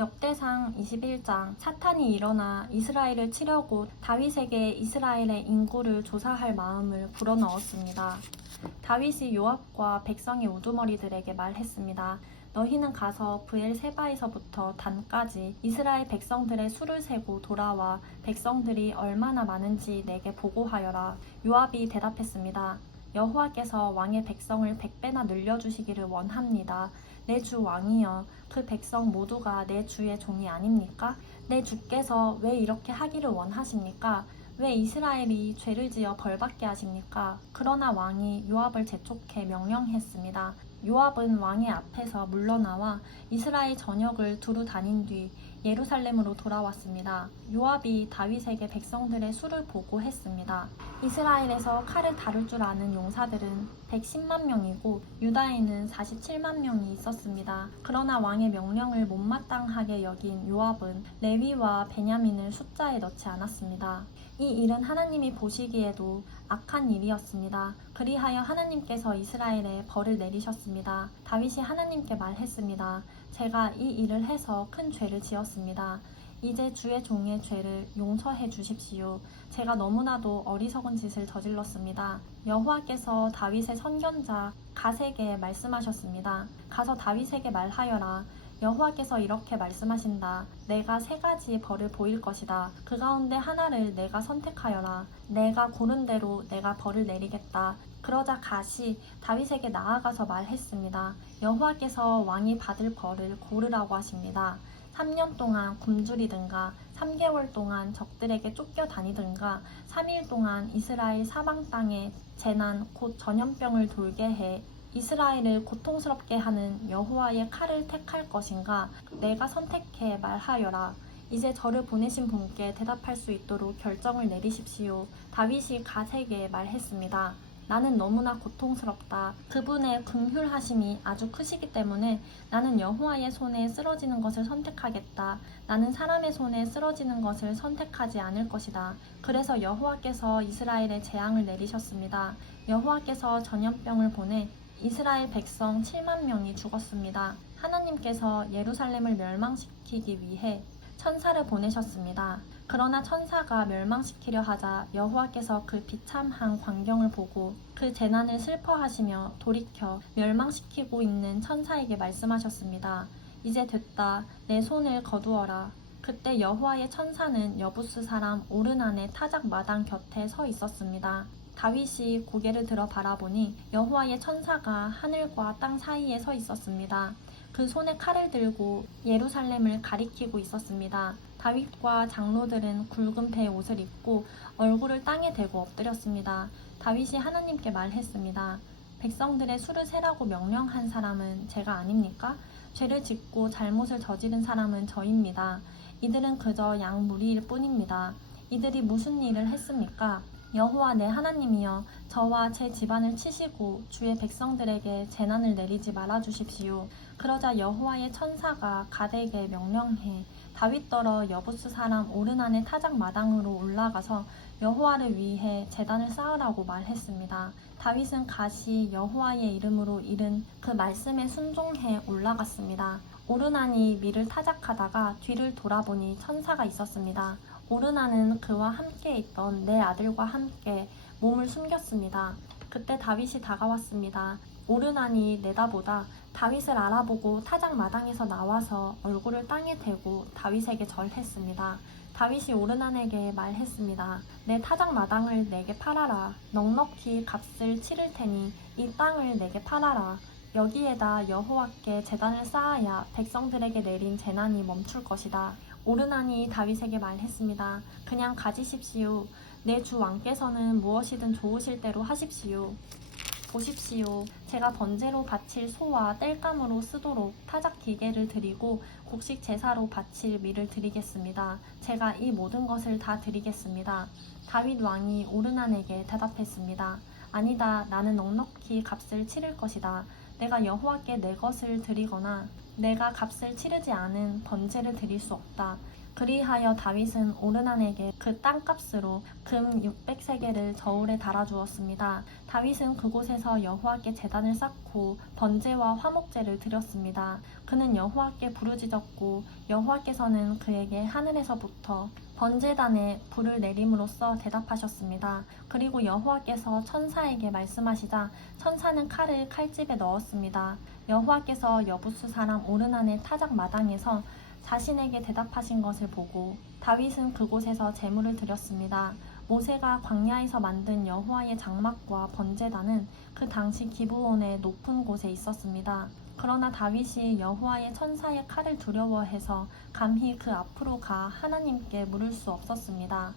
역대상 21장. 사탄이 일어나 이스라엘을 치려고 다윗에게 이스라엘의 인구를 조사할 마음을 불어넣었습니다. 다윗이 요압과 백성의 우두머리들에게 말했습니다. 너희는 가서 브엘세바에서부터 단까지 이스라엘 백성들의 수를 세고 돌아와 백성들이 얼마나 많은지 내게 보고하여라. 요압이 대답했습니다. 여호와께서 왕의 백성을 100배나 늘려주시기를 원합니다. 내 주 왕이여, 그 백성 모두가 내 주의 종이 아닙니까? 내 주께서 왜 이렇게 하기를 원하십니까? 왜 이스라엘이 죄를 지어 벌받게 하십니까? 그러나 왕이 요압을 재촉해 명령했습니다. 요압은 왕의 앞에서 물러나와 이스라엘 전역을 두루 다닌 뒤 예루살렘으로 돌아왔습니다. 요압이 다윗에게 백성들의 수를 보고했습니다. 이스라엘에서 칼을 다룰 줄 아는 용사들은 110만 명이고 유다에는 47만 명이 있었습니다. 그러나 왕의 명령을 못마땅하게 여긴 요압은 레위와 베냐민을 숫자에 넣지 않았습니다. 이 일은 하나님이 보시기에도 악한 일이었습니다. 그리하여 하나님께서 이스라엘에 벌을 내리셨습니다. 다윗이 하나님께 말했습니다. 제가 이 일을 해서 큰 죄를 지었습니다. 이제 주의 종의 죄를 용서해 주십시오. 제가 너무나도 어리석은 짓을 저질렀습니다. 여호와께서 다윗의 선견자 갓에게 말씀하셨습니다. 가서 다윗에게 말하여라. 여호와께서 이렇게 말씀하신다. 내가 3가지 벌을 보일 것이다. 그 가운데 하나를 내가 선택하여라. 내가 고른 대로 내가 벌을 내리겠다. 그러자 갓이 다윗에게 나아가서 말했습니다. 여호와께서 왕이 받을 벌을 고르라고 하십니다. 3년 동안 굶주리든가 3개월 동안 적들에게 쫓겨다니든가 3일 동안 이스라엘 사방 땅에 재난 곧 전염병을 돌게 해 이스라엘을 고통스럽게 하는 여호와의 칼을 택할 것인가? 내가 선택해 말하여라. 이제 저를 보내신 분께 대답할 수 있도록 결정을 내리십시오. 다윗이 갓에게 말했습니다. 나는 너무나 고통스럽다. 그분의 긍휼하심이 아주 크시기 때문에 나는 여호와의 손에 쓰러지는 것을 선택하겠다. 나는 사람의 손에 쓰러지는 것을 선택하지 않을 것이다. 그래서 여호와께서 이스라엘에 재앙을 내리셨습니다. 여호와께서 전염병을 보내 이스라엘 백성 7만 명이 죽었습니다. 하나님께서 예루살렘을 멸망시키기 위해 천사를 보내셨습니다. 그러나 천사가 멸망시키려 하자 여호와께서 그 비참한 광경을 보고 그 재난을 슬퍼하시며 돌이켜 멸망시키고 있는 천사에게 말씀하셨습니다. 이제 됐다. 내 손을 거두어라. 그때 여호와의 천사는 여부스 사람 오르난의 타작 마당 곁에 서 있었습니다. 다윗이 고개를 들어 바라보니 여호와의 천사가 하늘과 땅 사이에 서 있었습니다. 그 손에 칼을 들고 예루살렘을 가리키고 있었습니다. 다윗과 장로들은 굵은 배 옷을 입고 얼굴을 땅에 대고 엎드렸습니다. 다윗이 하나님께 말했습니다. 백성들의 수를 세라고 명령한 사람은 제가 아닙니까? 죄를 짓고 잘못을 저지른 사람은 저입니다. 이들은 그저 양 무리일 뿐입니다. 이들이 무슨 일을 했습니까? 여호와 내 하나님이여, 저와 제 집안을 치시고 주의 백성들에게 재난을 내리지 말아 주십시오. 그러자 여호와의 천사가 갓에게 명령해 다윗더러 여부스 사람 오르난의 타작 마당으로 올라가서 여호와를 위해 제단을 쌓으라고 말했습니다. 다윗은 갓이 여호와의 이름으로 이른 그 말씀에 순종해 올라갔습니다. 오르난이 밀을 타작하다가 뒤를 돌아보니 천사가 있었습니다. 오르나는 그와 함께 있던 네 아들과 함께 몸을 숨겼습니다. 그때 다윗이 다가왔습니다. 오르난이 내다보다 다윗을 알아보고 타작 마당에서 나와서 얼굴을 땅에 대고 다윗에게 절했습니다. 다윗이 오르난에게 말했습니다. 내 타작 마당을 내게 팔아라. 넉넉히 값을 치를 테니 이 땅을 내게 팔아라. 여기에다 여호와께 제단을 쌓아야 백성들에게 내린 재난이 멈출 것이다. 오르난이 다윗에게 말했습니다. 그냥 가지십시오. 내 주 왕께서는 무엇이든 좋으실 대로 하십시오. 보십시오. 제가 번제로 바칠 소와 땔감으로 쓰도록 타작 기계를 드리고 곡식 제사로 바칠 밀을 드리겠습니다. 제가 이 모든 것을 다 드리겠습니다. 다윗 왕이 오르난에게 대답했습니다. 아니다. 나는 넉넉히 값을 치를 것이다. 내가 여호와께 내 것을 드리거나 내가 값을 치르지 않은 번제를 드릴 수 없다. 그리하여 다윗은 오르난에게 그 땅값으로 금 600세겔을 저울에 달아주었습니다. 다윗은 그곳에서 여호와께 제단을 쌓고 번제와 화목제를 드렸습니다. 그는 여호와께 부르짖었고 여호와께서는 그에게 하늘에서부터 번제단에 불을 내림으로써 대답하셨습니다. 그리고 여호와께서 천사에게 말씀하시자 천사는 칼을 칼집에 넣었습니다. 여호와께서 여부스 사람 오르난의 타작 마당에서 자신에게 대답하신 것을 보고 다윗은 그곳에서 제물을 드렸습니다. 모세가 광야에서 만든 여호와의 장막과 번제단은 그 당시 기브온의 높은 곳에 있었습니다. 그러나 다윗이 여호와의 천사의 칼을 두려워해서 감히 그 앞으로 가 하나님께 물을 수 없었습니다.